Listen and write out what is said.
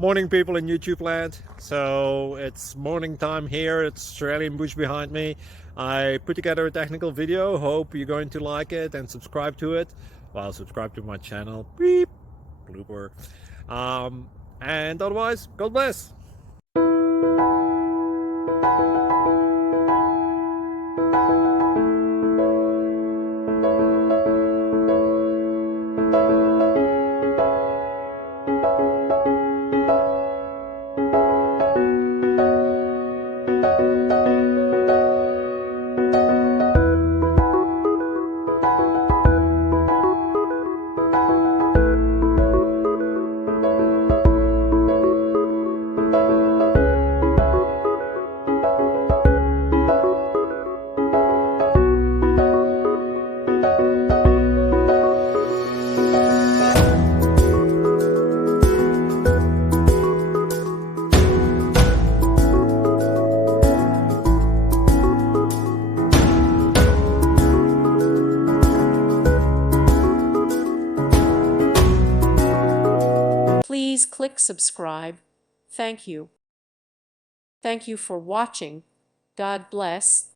Morning, people in YouTube land. So it's morning time here. It's Australian bush behind me. I put together a technical video. Hope you're going to like it and subscribe to it. Well, subscribe to my channel. Beep. Blooper. And otherwise, God bless. Please click subscribe. Thank you. Thank you for watching. God bless.